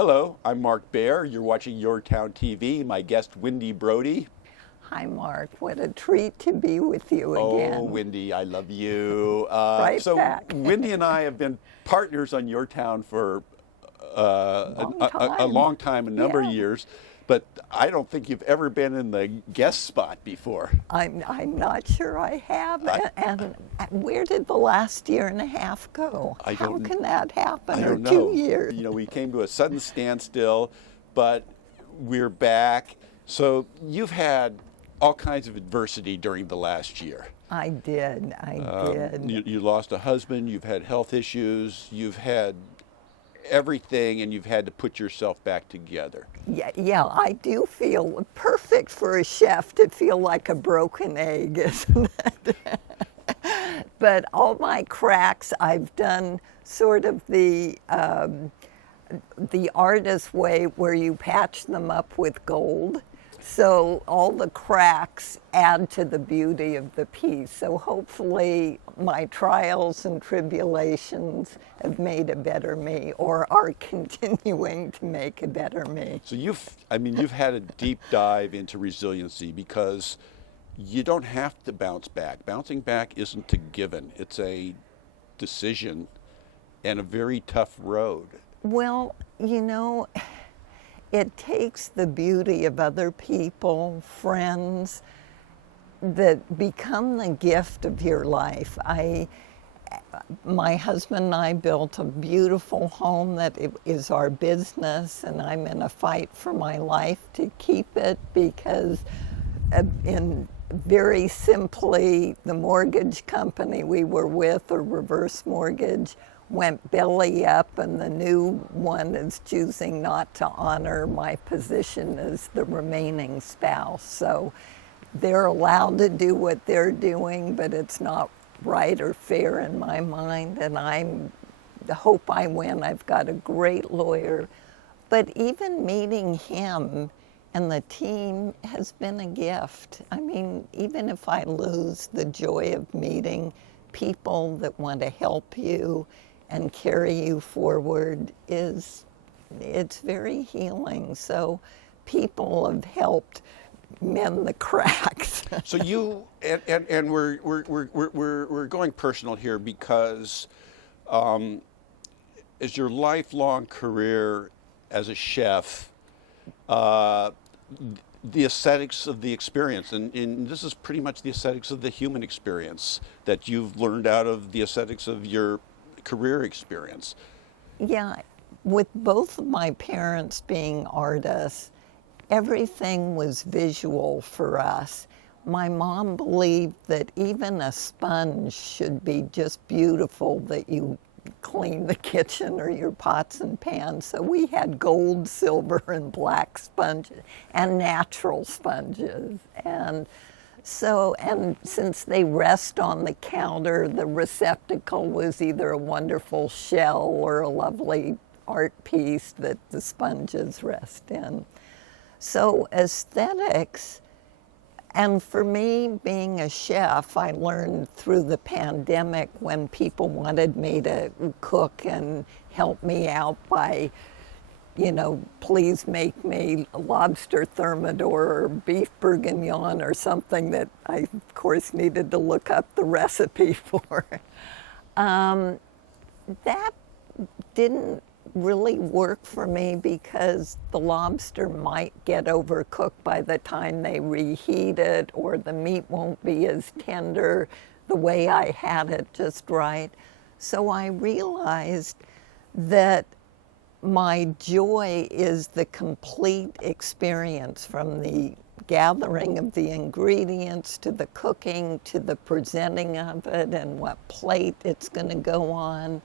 Hello, I'm Mark Baer. You're watching YourTown TV. My guest, Wendy Brodie. Hi, Mark. What a treat to be with you again. Oh, Wendy, I love you. Right back. Wendy and I have been partners on YourTown for a Long long time, a number of Yeah. years. But I don't think you've ever been in the guest spot before. I'm not sure I have. And where did the last year and a half go? How can that happen? I Or don't know. 2 years? You know, we came to a sudden standstill, but we're back. So you've had all kinds of adversity during the last year. I did. You lost a husband, you've had health issues, you've had everything, and you've had to put yourself back together. Yeah, I do feel perfect for a chef to feel like a broken egg, isn't it? But all my cracks, I've done sort of the artist way where you patch them up with gold. So all the cracks add to the beauty of the piece. So hopefully my trials and tribulations have made a better me, or are continuing to make a better me. So you've had a deep dive into resiliency, because you don't have to bounce back. Bouncing back isn't a given. It's a decision and a very tough road. Well, you know, it takes the beauty of other people, friends, that become the gift of your life. My husband and I built a beautiful home that is our business, and I'm in a fight for my life to keep it, because very simply, the mortgage company we were with, or reverse mortgage, went belly up, and the new one is choosing not to honor my position as the remaining spouse. So they're allowed to do what they're doing, but it's not right or fair in my mind, and I hope I win. I've got a great lawyer. But even meeting him and the team has been a gift. I mean, even if I lose, the joy of meeting people that want to help you and carry you forward it's very healing. So people have helped mend the cracks. So you and we're going personal here, because as your lifelong career as a chef, the aesthetics of the experience, and this is pretty much the aesthetics of the human experience that you've learned out of the aesthetics of your career experience. Yeah, with both of my parents being artists, everything was visual for us. My mom believed that even a sponge should be just beautiful, that you clean the kitchen or your pots and pans. So we had gold, silver, and black sponges, and natural sponges. And since they rest on the counter, the receptacle was either a wonderful shell or a lovely art piece that the sponges rest in. So aesthetics, and for me, being a chef, I learned through the pandemic, when people wanted me to cook and help me out by, please make me a lobster thermidor or beef bourguignon or something that I, of course, needed to look up the recipe for. That didn't really work for me, because the lobster might get overcooked by the time they reheat it, or the meat won't be as tender the way I had it just right. So I realized that my joy is the complete experience, from the gathering of the ingredients to the cooking to the presenting of it and what plate it's going to go on,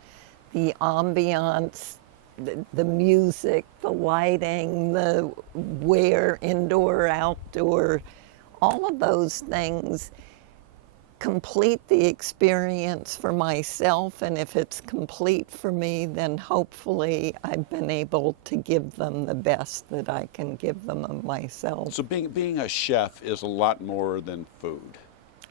the ambiance, the music, the lighting, the wear, indoor, outdoor, all of those things complete the experience for myself. And if it's complete for me, then hopefully I've been able to give them the best that I can give them of myself. So being a chef is a lot more than food.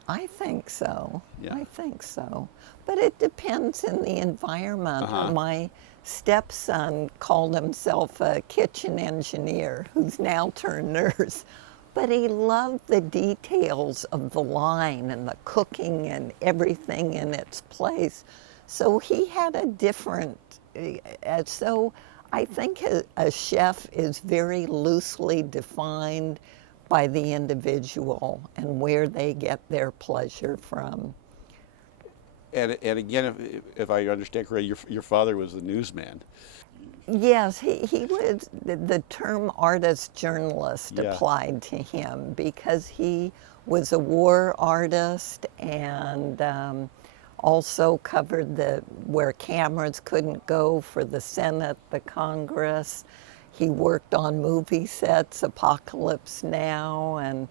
I think so. Yeah. I think so. But it depends in the environment. Uh-huh. My stepson called himself a kitchen engineer who's now turned nurse. But he loved the details of the line and the cooking and everything in its place. So he had a different, so I think a chef is very loosely defined by the individual and where they get their pleasure from. And again, if I understand correctly, your father was the newsman. Yes, he was, the term artist journalist Yeah. applied to him because he was a war artist and also covered where cameras couldn't go for the Senate, the Congress. He worked on movie sets, Apocalypse Now, and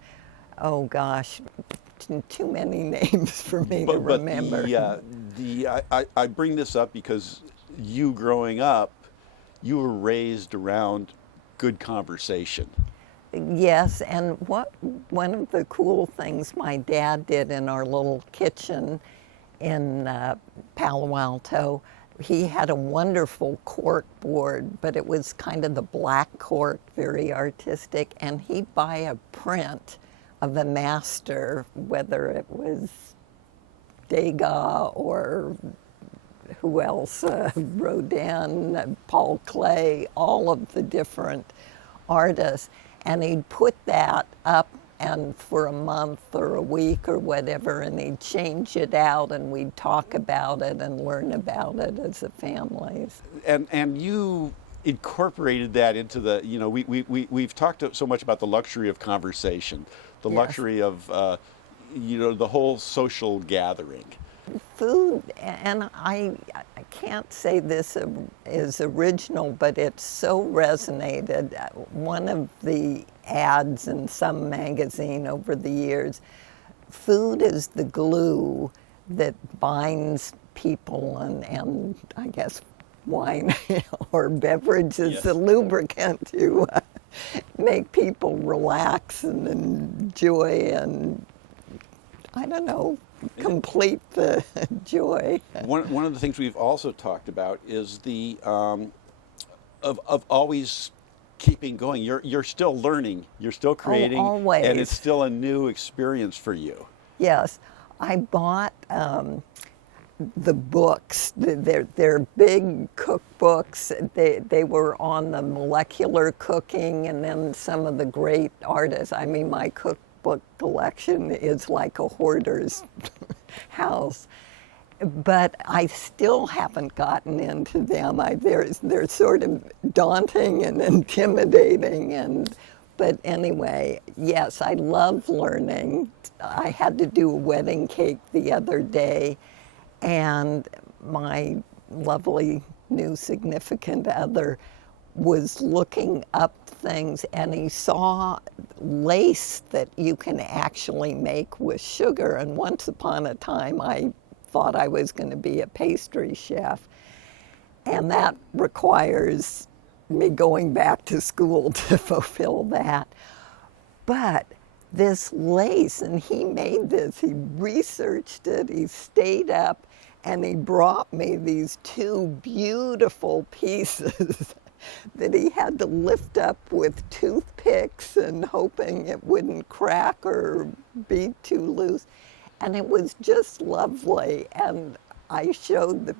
oh gosh, too many names for me to remember. I bring this up because you growing up, you were raised around good conversation. Yes, and one of the cool things my dad did in our little kitchen in Palo Alto, he had a wonderful cork board, but it was kind of the black cork, very artistic, and he'd buy a print of a master, whether it was Degas or who else, Rodin, Paul Klee, all of the different artists, and he'd put that up and for a month or a week or whatever, and he'd change it out and we'd talk about it and learn about it as a family. And you incorporated that into the, we've talked so much about the luxury of conversation, the Yes. luxury of, the whole social gathering. Food, and I can't say this is original, but it so resonated. One of the ads in some magazine over the years, food is the glue that binds people, and I guess wine or beverage is Yes. the lubricant to make people relax and enjoy and, I don't know, complete the joy. One of the things we've also talked about is the of always keeping going. You're still learning. You're still creating, always. and it's still a new experience for you. Yes, I bought the books. They're big cookbooks. They were on the molecular cooking, and then some of the great artists. I mean, my cookbook collection is like a hoarder's house. But I still haven't gotten into them. They're sort of daunting and intimidating. But anyway, yes, I love learning. I had to do a wedding cake the other day, and my lovely new significant other was looking up things, and he saw lace that you can actually make with sugar. And once upon a time, I thought I was going to be a pastry chef, and that requires me going back to school to fulfill that. But this lace, and he made this, he researched it, he stayed up, and he brought me these two beautiful pieces that he had to lift up with toothpicks and hoping it wouldn't crack or be too loose. And it was just lovely. And I showed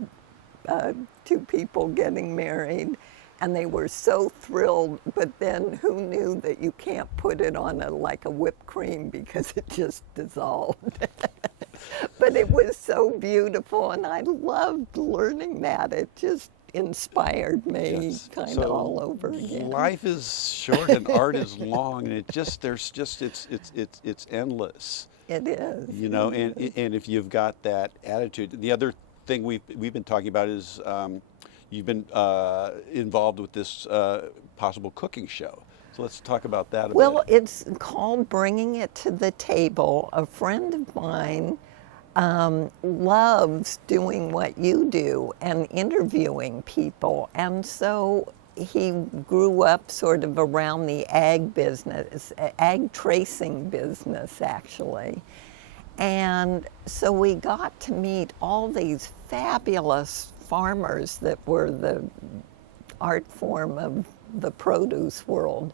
the two people getting married, and they were so thrilled. But then who knew that you can't put it on like a whipped cream because it just dissolved. But it was so beautiful, and I loved learning that. It just inspired me kind of all over again. Life is short and art is long, and it's endless. It is. And if you've got that attitude, the other thing we've been talking about is you've been involved with this possible cooking show. So let's talk about that a bit. Well, it's called Bringing It to the Table. A friend of mine loves doing what you do and interviewing people. And so he grew up sort of around the ag business, ag tracing business, actually. And so we got to meet all these fabulous farmers that were the art form of the produce world.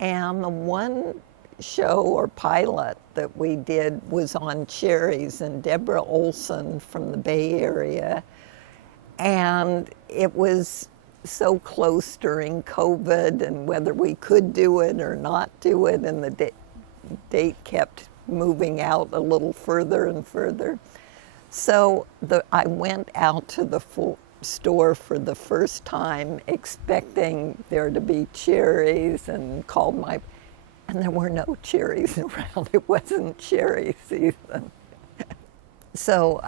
And the one show or pilot that we did was on cherries, and Deborah Olson from the Bay Area. And it was so close during COVID, and whether we could do it or not do it, and the date kept moving out a little further and further. So I went out to the store for the first time expecting there to be cherries, and and there were no cherries around. It wasn't cherry season. So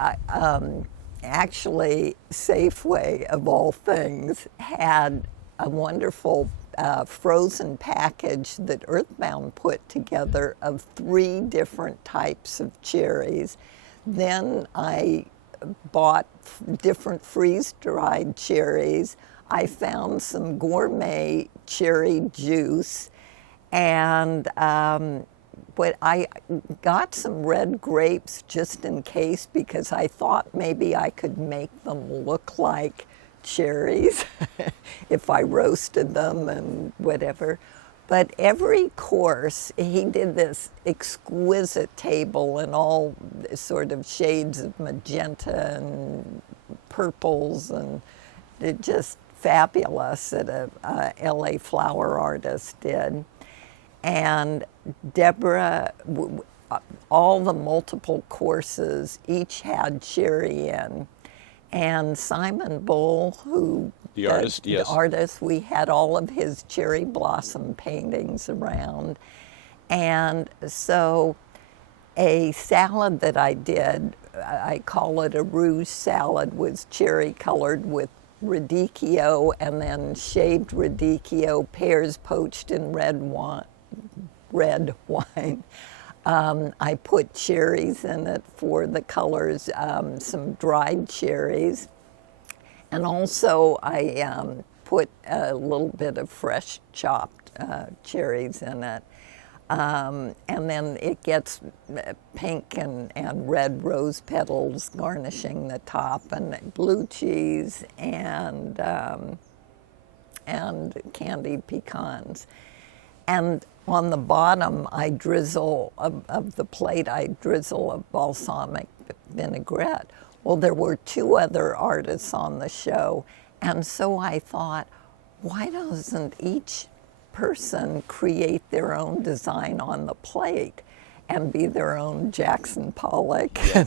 actually, Safeway, of all things, had a wonderful frozen package that Earthbound put together of 3 different types of cherries. Then I bought different freeze-dried cherries. I found some gourmet cherry juice, and but I got some red grapes just in case, because I thought maybe I could make them look like cherries if I roasted them and whatever. But every course, he did this exquisite table in all sort of shades of magenta and purples, and it just fabulous that a LA flower artist did. And Deborah, all the multiple courses each had cherry in. And Simon Bull, who the artist, yes, the artist, we had all of his cherry blossom paintings around. And so a salad that I did, I call it a rouge salad, was cherry colored with radicchio and then shaved radicchio, pears poached in red wine. I put cherries in it for the colors, some dried cherries, and also I put a little bit of fresh chopped cherries in it. And then it gets pink and red rose petals garnishing the top, and blue cheese and candied pecans. And on the bottom, I drizzle of the plate, I drizzle a balsamic vinaigrette. Well, there were 2 other artists on the show, and so I thought, why doesn't each person create their own design on the plate and be their own Jackson Pollock? Yeah.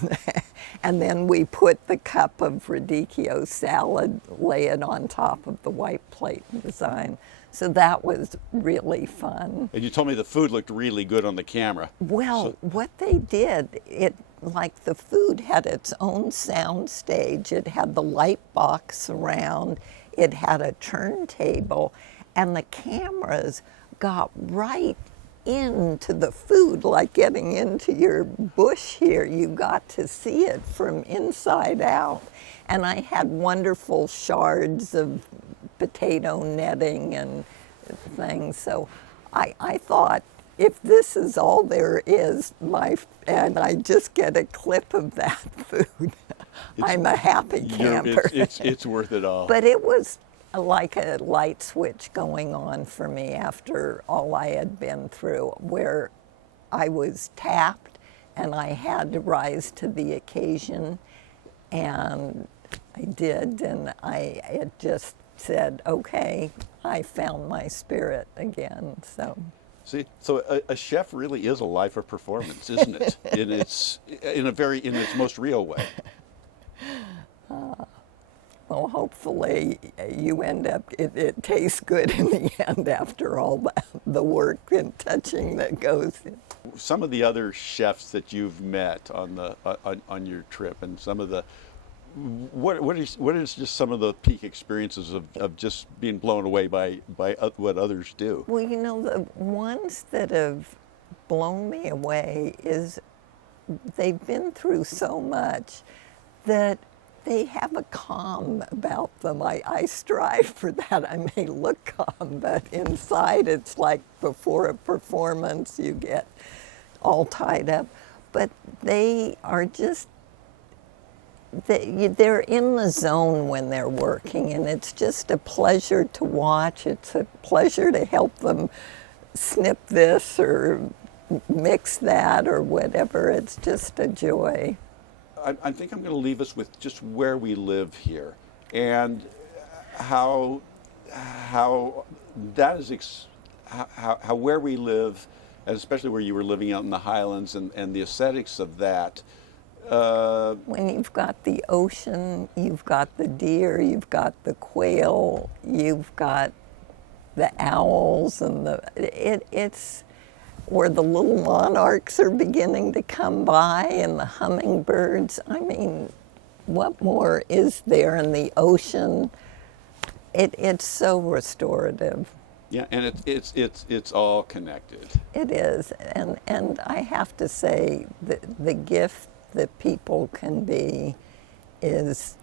And then we put the cup of radicchio salad, lay it on top of the white plate design. So that was really fun. And you told me the food looked really good on the camera. Well, what they did, like the food had its own sound stage. It had the light box around. It had a turntable, and the cameras got right into the food, like getting into your bush here. You got to see it from inside out. And I had wonderful shards of potato netting and things. So I thought, if this is all there is, and I just get a clip of that food, I'm a happy camper. It's worth it all. But it was like a light switch going on for me after all I had been through, where I was tapped and I had to rise to the occasion, and I did, and it just said, okay, I found my spirit again. So. See, so a chef really is a life of performance, isn't it? in its most real way. Well, hopefully you end up, it tastes good in the end after all the work and touching that goes in. Some of the other chefs that you've met on your trip, and some of the, what is just some of the peak experiences of just being blown away by what others do? Well, the ones that have blown me away is they've been through so much that they have a calm about them. I strive for that. I may look calm, but inside it's like before a performance you get all tied up. but they are just, they're in the zone when they're working, and it's just a pleasure to watch. It's a pleasure to help them snip this or mix that or whatever. It's just a joy. I think I'm going to leave us with just where we live here and how that is how where we live, and especially where you were living out in the Highlands and the aesthetics of that. When you've got the ocean, you've got the deer, you've got the quail, you've got the owls, and it's where the little monarchs are beginning to come by and the hummingbirds. I mean, what more is there in the ocean? It's so restorative. Yeah, and it's all connected. It is, and I have to say the gift that people can be is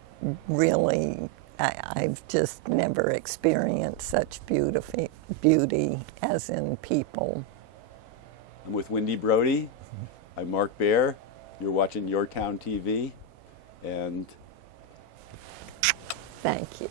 really, I've just never experienced such beauty as in people. I'm with Wendy Brodie. I'm Mark Baer. You're watching YourTown TV, and Thank you.